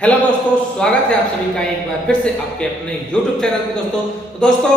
Hello दोस्तों, स्वागत है आप सभी का एक बार फिर से आपके अपने YouTube चैनल पे। दोस्तों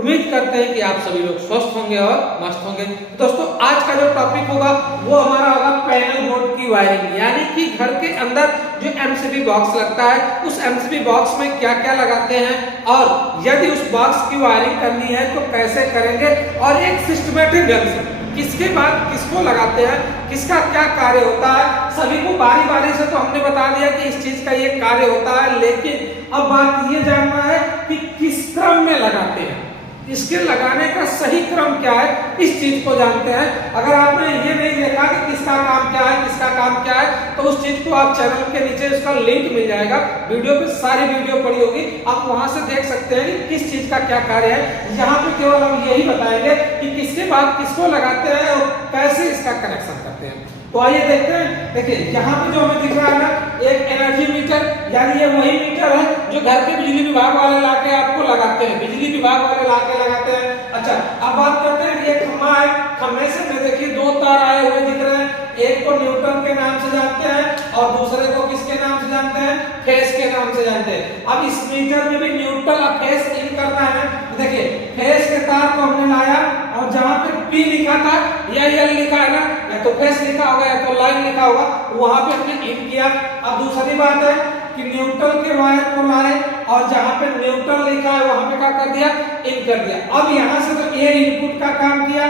उम्मीद करते हैं कि आप सभी लोग स्वस्थ होंगे और मस्त होंगे। दोस्तों आज का जो टॉपिक होगा वो हमारा होगा पैनल बोर्ड की वायरिंग, यानी कि घर के अंदर जो एमसीबी बॉक्स लगता है उस एमसीबी बॉक्स में क्या क्या लगाते हैं और यदि उस बॉक्स की वायरिंग करनी है तो कैसे करेंगे और एक सिस्टमेटिक ढंग से किसके बाद किसको लगाते हैं, किसका क्या कार्य होता है, सभी को बारी बारी से तो हमने बता दिया कि इस चीज का ये कार्य होता है, लेकिन अब बात ये जानना है कि किस क्रम में लगाते हैं, इसके लगाने का सही क्रम क्या है, इस चीज को जानते हैं। अगर आपने ये नहीं देखा कि किसका काम क्या है, किसका काम क्या है, तो उस चीज को आप चैनल के नीचे इसका लिंक मिल जाएगा, वीडियो पे सारी वीडियो पड़ी होगी, आप वहां से देख सकते हैं कि किस चीज का क्या कार्य है। यहाँ पे केवल हम यही बताएंगे कि किसके बाद किसको लगाते हैं और कैसे इसका कनेक्शन करते हैं। तो आइए देखते हैं। देखिए यहाँ पे जो हमें दिख रहा है ना, एक एनर्जी मीटर, यानी ये वही मीटर है जो घर के बिजली विभाग वाले लाके आपको लगाते हैं, बिजली विभाग वाले लाके लगाते हैं। अच्छा, अब बात करते हैं कि ये खंभा है, खंभे से में देखिए दो तार आए हुए दिख रहे हैं, एक को न्यूटन के नाम से जानते हैं और दूसरे को किसके नाम से जानते हैं, फेज के नाम से जानते हैं। अब इस मीटर में भी न्यूट्रल और फेज इन करना है। देखिए फेज के तार को हमने लाया और जहां पे P लिखा था या L लिखा है ना, या तो फेज लिखा होगा या तो लाइन लिखा होगा, वहां पे हमने इन किया। अब दूसरी बात है कि न्यूट्रल के वायर को लाए और जहां पे न्यूट्रल लिखा है वहां पे क्या कर दिया, इन कर दिया। अब यहां से तो ये इनपुट का काम किया,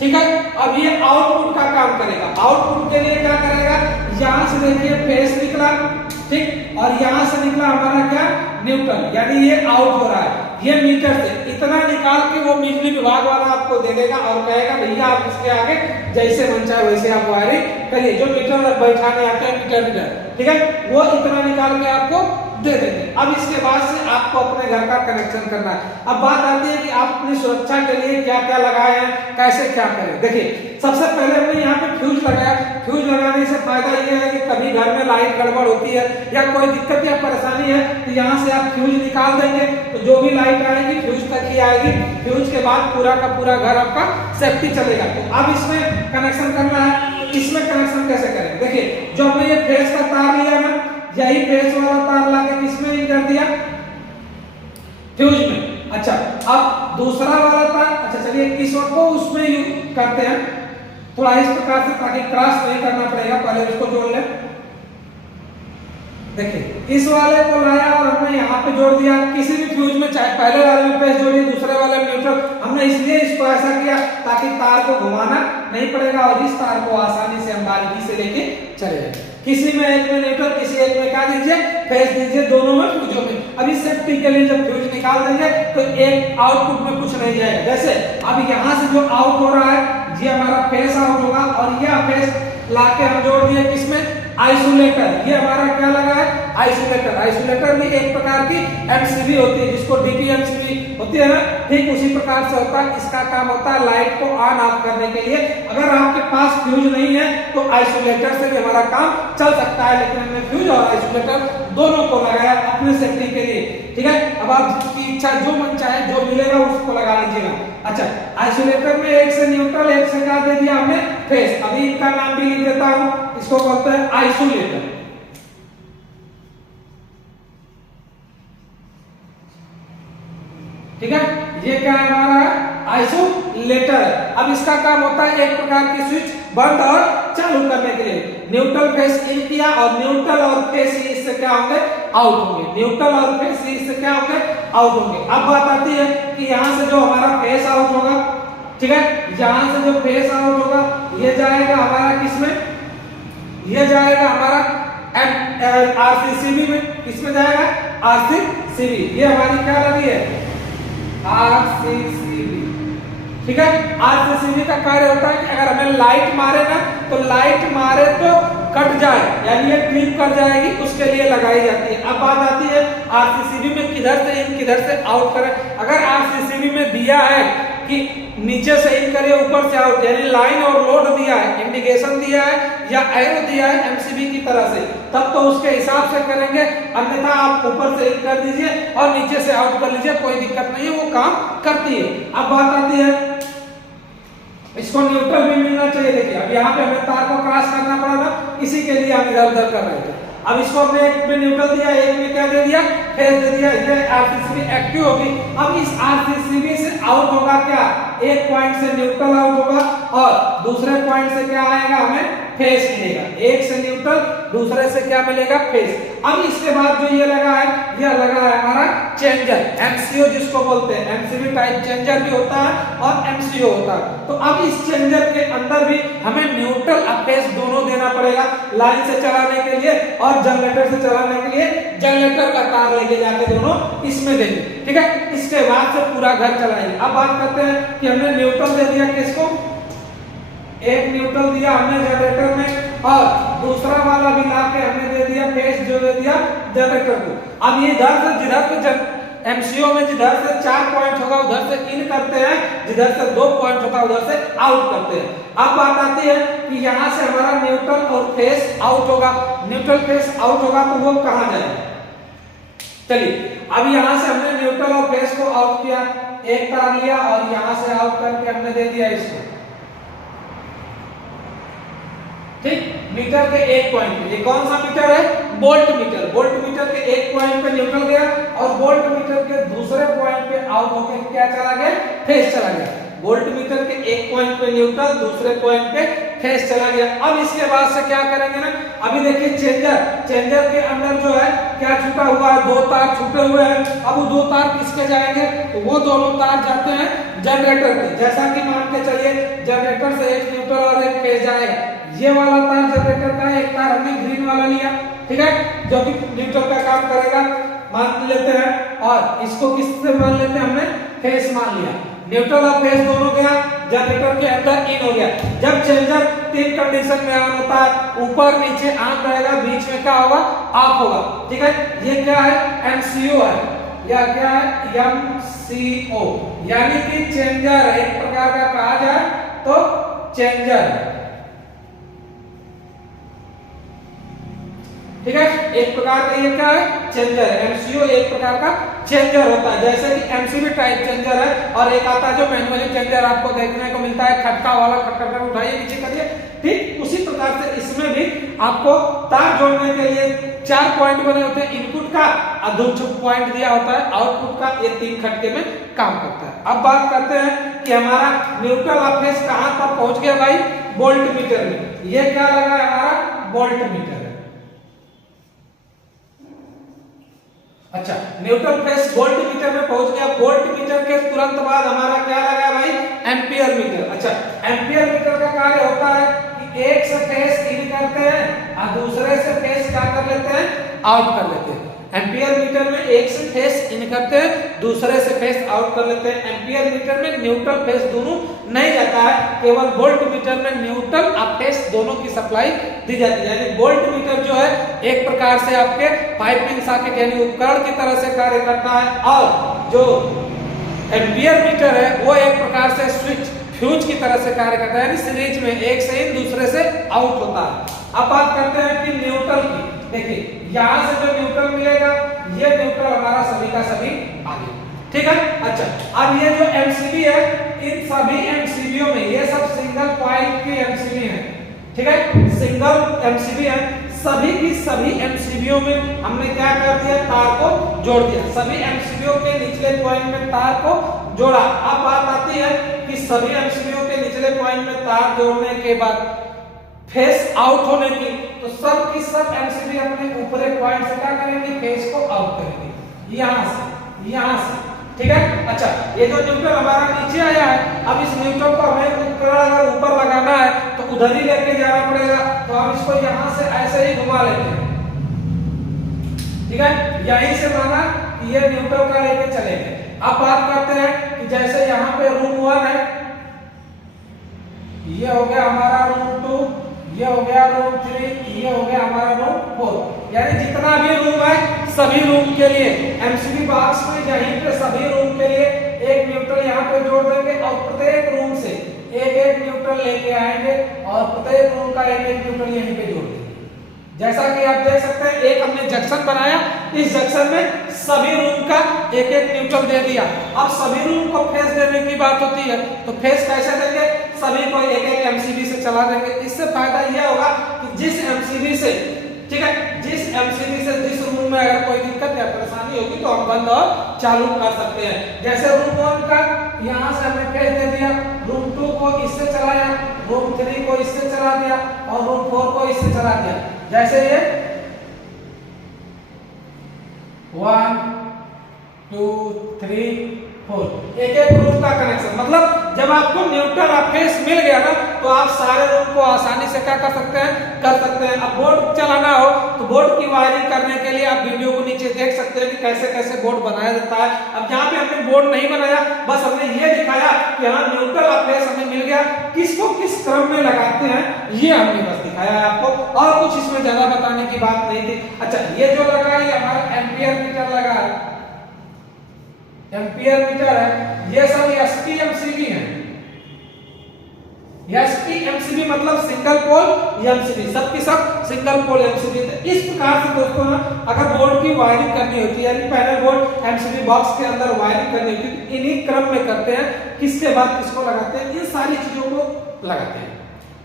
ठीक है। अब ये आउटपुट का काम करेगा। आउटपुट के लिए क्या करेगा, यहां से देखिए फेज निकला, ठीक, और यहां से निकला हमारा क्या, न्यूट्रल, यानी ये आउट हो रहा है। ये मीटर से इतना निकाल के वो बिजली विभाग वाला आपको दे देगा और कहेगा भैया आप इसके आगे जैसे मन चाहे वैसे आप वायरिंग करिए। जो मीटर बैठाने आते हैं मीटर, ठीक है, वो इतना निकाल के आपको दे देंगे। अब इसके बाद से आपको अपने घर का कनेक्शन करना है। अब बात आती है कि आप अपनी सुरक्षा के लिए क्या क्या लगाए हैं, कैसे क्या करें। देखिए सबसे पहले हमने यहाँ पे फ्यूज लगाया। फ्यूज लगाने से फायदा ये है कि कभी घर में लाइट गड़बड़ होती है या कोई दिक्कत या परेशानी है तो यहाँ से आप फ्यूज निकाल देंगे तो जो भी लाइट आएगी फ्यूज तक ही आएगी। फ्यूज के बाद पूरा का पूरा घर आपका सेफ्टी चलेगा। तो अब इसमें कनेक्शन करना है, इसमें कनेक्शन कैसे करें। देखिए जो हमने ये फेज का तार लिया ना, यही फेज वाला तार लाके किसमें इन कर दिया, फ्यूज में। अच्छा अब दूसरा वाला तार, अच्छा चलिए इस को उसमें करते हैं थोड़ा इस प्रकार से ताकि क्रॉस नहीं करना पड़ेगा, पहले इसको जोड़ ले। देखिए इस वाले को लाया और हमने यहाँ पे जोड़ दिया किसी भी फ्यूज में, चाहे पहले वाले में फेज जोड़िए दूसरे वाले में न्यूट्रल। हमने इसलिए इसको ऐसा किया ताकि तार को घुमाना नहीं पड़ेगा और इस तार को आसानी से हम बारीकी से लेके चले जाए। किसी में एक में न्यूट्रल, किसी एक में क्या दीजिए, फेज दीजिए, दोनों में फ्यूजों में। अब इस सेफ्टी के लिए जब फ्यूज निकाल देंगे तो एक आउटपुट में कुछ नहीं जाएगा। जैसे अब यहाँ से जो आउट हो रहा है ये हमारा फेज आउट होगा और यह फेज लाके हम जोड़ दिए किसमें, आइसोलेटर। ये हमारा क्या लगा है, आइसोलेटर। आइसोलेटर भी एक प्रकार की एमसीबी होती है जिसको डीपी एमसीबी होती है ना, ठीक उसी प्रकार से होता है। इसका काम होता है लाइट को ऑन ऑफ करने के लिए। अगर आपके पास फ्यूज नहीं है तो आइसोलेटर से भी हमारा काम चल सकता है, लेकिन हमने फ्यूज और आइसोलेटर दोनों को लगाया अपने सेफ्टी के लिए, ठीक है। अब आपकी इच्छा, जो मन चाहे जो मिलेगा उसको लगा लीजिएगा। अच्छा आइसोलेटर में एक से न्यूट्रल एक से क्या दे दिया हमने, फेज। अभी इनका नाम भी लिख देता हूं, इसको बोलते हैं आइसोलेटर, ठीक है। ये क्या है हमारा आइसोलेटर। अब इसका काम होता है एक प्रकार की स्विच बंद और चालू करने के लिए। न्यूट्रल फेज इन किया और न्यूट्रल और फेज इससे क्या होंगे, आउट होंगे। न्यूट्रल और फेज इससे क्या होंगे, आउट होंगे। अब बात आती है कि यहाँ से जो हमारा फेज आउट होगा, ठीक है, यहाँ से जो फेज आउट होगा ये जाएगा हमारा किसमें, ये जाएगा हमारा आरसीसीबी में। किसमें जाएगा, आरसीसीबी। ये हमारी क्या लगी है, आरसीसीबी, ठीक है। आरसीसीबी का कार्य होता है कि अगर हमें लाइट मारे ना तो लाइट मारे तो कट जाए, यानी ये ट्रिप कर जाएगी, उसके लिए लगाई जाती है। अब बात आती है आरसीसीबी में किधर से इन किधर से आउट करें। अगर आरसीसीबी में दिया है कि नीचे से इन करिए ऊपर से आउट, यानी लाइन और लोड दिया है, इंडिकेशन दिया है या एरो दिया है एमसीबी की तरह से, तब तो उसके हिसाब से करेंगे। अन्यथा आप ऊपर से इन कर दीजिए और नीचे से आउट कर लीजिए, कोई दिक्कत नहीं है, वो काम करती है। अब बात आती है इसको न्यूट्रल भी मिलना चाहिए। देखिए अब यहाँ पे हमें तार को क्रॉस करना पड़ा था, इसी के लिए हम इधर उधर कर रहे थे। अब इसको हमने एक में न्यूट्रल दिया, एक में क्या दे दिया, फेस दे दिया, ये आरसीसीबी एक्टिव होगी। अब इस आरसीसीबी से आउट होगा क्या, एक पॉइंट से न्यूट्रल आउट होगा और दूसरे पॉइंट से क्या आएगा, हमें फेस मिलेगा। एक से न्यूट्रल, दूसरे से क्या मिलेगा, फेस। अब इसके बाद जो ये लगा है, यह लगा है हमारा चेंजर, एमसीओ जिसको बोलते हैं। एमसीबी टाइप चेंजर भी होता है और एमसीओ होता है। तो अब इस चेंजर के अंदर भी हमें न्यूट्रल और फेस दोनों देना पड़ेगा, लाइन से चलाने के लिए और जनरेटर से चलाने के लिए जनरेटर का तार लेके जाके दोनों इसमें देंगे, ठीक है। इसके बाद से पूरा घर चलाएंगे। अब बात करते हैं कि हमने न्यूट्रल दे दिया किसको, एक न्यूट्रल दिया हमने जनरेटर में और दूसरा वाला भी लाके हमने दे दिया फेस, जो दे दिया जनरेटर को। अब ये इधर से जिधर से एमसीओ में जिधर से 4 पॉइंट होगा उधर से इन करते हैं, जिधर से 2 पॉइंट होगा उधर से आउट करते हैं। अब बात आती है कि यहाँ से हमारा न्यूट्रल और फेस आउट होगा, न्यूट्रल फेस आउट होगा तो वो कहाँ जाएगा। चलिए अब यहाँ से हमने न्यूट्रल और फेस को आउट किया, एक तार लिया और यहाँ से आउट करके हमने दे दिया इसको, ठीक। मीटर के एक पॉइंट पे, ये कौन सा मीटर है, वोल्ट मीटर। वोल्ट मीटर के एक पॉइंट पे न्यूट्रल गया और वोल्ट मीटर के दूसरे पॉइंट पे आउट होकर क्या चला गया, फेस चला गया। वोल्ट मीटर के एक पॉइंट पे न्यूट्रल, दूसरे पॉइंट पे फेस चला गया। अब इसके बाद से क्या करेंगे ना, अभी देखिए चेंजर के अंदर जो है क्या छूटा हुआ है, 2 तार छूटे हुए हैं। अब वो 2 तार किसके जाएंगे, तो वो दोनों तार जाते हैं जनरेटर के। जैसा कि मान के चलिए जनरेटर से एक न्यूट्रल और एक फेस जाएगा, ये वाला तार जनरेटर का, एक तार हमने ग्रीन वाला लिया, ठीक है, जो कि न्यूट्रल का काम करेगा, मान लेते हैं। और इसको किससे मान लेते हैं, हमने फेस मान लिया। न्यूट्रल और फेस दोनों गया जनरेटर के अंदर इन हो गया। जब चेंजर 3 कंडीशन में ऑन होता है, ऊपर नीचे ऑन रहेगा, बीच में क्या होगा, ऑफ होगा, ठीक है। ये क्या है, एमसीओ है, या क्या है, एमसीओ, यानी कि चेंजर एक प्रकार का कहा जाए तो चेंजर, ठीक है। एक प्रकार का ये क्या है, चेंजर है। एमसीओ एक प्रकार का चेंजर होता है, जैसे कि एमसीबी टाइप चेंजर है और एक आता है जो मैनुअली चेंजर आपको देखने को मिलता है, खटका वाला, खटका कर उठाइए नीचे करिए, ठीक। उसी प्रकार से इसमें भी आपको तार जोड़ने के लिए 4 पॉइंट बने होते हैं, इनपुट का और 2 पॉइंट दिया होता है आउटपुट का। ये 3 खटके में काम करता है। अब बात करते हैं कि हमारा न्यूट्रल और फेस कहां तक पहुंच गया भाई, वोल्ट मीटर में। ये क्या लगा है, हमारा वोल्ट मीटर। अच्छा, न्यूट्रल फेस वोल्ट मीटर में पहुंच गया। वोल्ट मीटर के तुरंत बाद हमारा क्या लगा भाई, एम्पियर मीटर। अच्छा, एम्पियर मीटर का कार्य होता है कि एक से फेस इन करते हैं और दूसरे से फेस क्या कर लेते हैं, आउट कर लेते हैं। एम्पियर मीटर में एक से फेस इन करते हैं, दूसरे से फेस आउट कर लेते हैं। एम्पियर मीटर में न्यूट्रल फेस दोनों नहीं जाता है, केवल वोल्ट मीटर में न्यूट्रल और फेस दोनों की सप्लाई दी जाती है। यानी वोल्ट मीटर जो है एक प्रकार से आपके पाइपिंग सॉकेट यानी उपकरण की तरह से कार्य करता है, और जो एम्पियर मीटर है वो एक प्रकार से स्विच, फ्यूज की तरह से कार्य करता है, यानी सीरीज में एक से इन दूसरे से आउट होता है। अब बात करते हैं कि न्यूट्रल की। देखिए यहां से जो न्यूट्रल मिलेगा, ये न्यूट्रल हमारा सभी का सभी आ गया, ठीक है। अच्छा, अब ये जो एमसीबी है, इन सभी एमसीबीओ में, ये सब सिंगल कॉइल की एमसीबी है, ठीक है, सिंगल एमसीबी है। सभी की सभी एमसीबीओ में हमने क्या कर दिया, तार को जोड़ दिया। सभी एमसीबीओ के निचले पॉइंट में तार को जोड़ा। अब बात आती है कि सभी एमसीबीओ के निचले पॉइंट में तार जोड़ने के बाद फेस आउट होने की, तो सब की सब एमसीबी अपने ऊपरी पॉइंट से क्या करेंगे, फेस को आउट करेंगे, यहां से, ठीक है। अच्छा, ये जो न्यूट्रल हमारा नीचे आया है, अब इस न्यूट्रल को हमें उपकरण अगर ऊपर लगाना है तो उधर ही लेके जाना पड़ेगा, तो हम इसको यहां से ऐसे ही घुमा लेते हैं, ठीक है। यहीं से माना कि ये न्यूट्रल का लेके चलेंगे। अब बात करते हैं कि जैसे यहाँ पे रूम 1 है, ये हो गया हमारा रूम 2, ये हो गया रूम 3, ये हो गया हमारा रूम 4, यानी जितना भी रूम है सभी रूम के लिए एमसीबी बॉक्स में यहीं पे सभी रूम के लिए एक न्यूट्रल यहाँ पे जोड़ देंगे और प्रत्येक रूम से एक एक न्यूट्रल लेके आएंगे और प्रत्येक रूम का एक एक न्यूट्रल यहीं पे जोड़ देंगे। जैसा कि आप देख सकते हैं, एक हमने जंक्शन बनाया, इस जंक्शन में सभी रूम का एक एक न्यूट्रल दे दिया। अब सभी रूम को फेस देने की बात होती है, तो फेस कैसे देंगे, सभी को एक एक एमसीबी से चला देंगे। इससे फायदा यह होगा कि जिस एमसीबी से ठीक है। जिस एमसीबी से जिस रूम में अगर कोई दिक्कत या परेशानी होगी तो हम बंद और चालू कर सकते हैं। जैसे रूम 1 का यहाँ से हमने पेज दे दिया, रूम 2 को इससे चलाया, रूम 3 को इससे चला दिया और रूम 4 को इससे चला दिया। जैसे ये 1 2 3 4 एक एक रूम का कनेक्शन, मतलब जब आपको न्यूट्रल और फेस मिल गया ना तो आप सारे रूम को आसानी से क्या कर सकते हैं। अब बोर्ड चलाना हो तो बोर्ड की वायरिंग करने के लिए आप वीडियो को नीचे देख सकते हैं कि कैसे कैसे बोर्ड बनाया जाता है। अब यहाँ पे हमने बोर्ड नहीं बनाया, बस हमने ये दिखाया कि हाँ न्यूट्रल और फेस हमें मिल गया, किसको किस क्रम में लगाते हैं ये हमने बस दिखाया है आपको, और कुछ इसमें ज्यादा बताने की बात नहीं थी। अच्छा, ये जो लगा है हमारा एम्पियर मीटर लगा है, एम्पियर मीटर है, ये सब एसपीएमसीबी है। एसपीएमसीबी मतलब सिंगल पोल एमसीबी, सबकी सब सिंगल पोल एमसीबी। इस प्रकार से दोस्तों ना अगर बोर्ड की वायरिंग करनी होती है, यानी पैनल बोर्ड एमसीबी बॉक्स के अंदर वायरिंग करनी होती है तो इन्हीं क्रम में करते हैं, किसके बाद किसको लगाते हैं, इन सारी चीजों को लगाते हैं।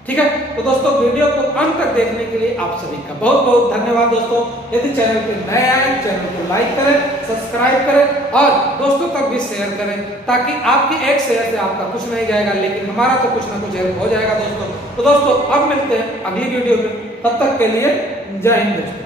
ठीक है, तो दोस्तों वीडियो को अंत तक देखने के लिए आप सभी का बहुत बहुत धन्यवाद। दोस्तों यदि चैनल पे नए आए चैनल को लाइक करें, सब्सक्राइब करें और दोस्तों तक भी शेयर करें, ताकि आपके एक शेयर से आपका कुछ नहीं जाएगा लेकिन हमारा तो कुछ ना कुछ हेल्प हो जाएगा दोस्तों। तो दोस्तों अब मिलते हैं अगली वीडियो में, तब तक के लिए जय हिंद दोस्तों।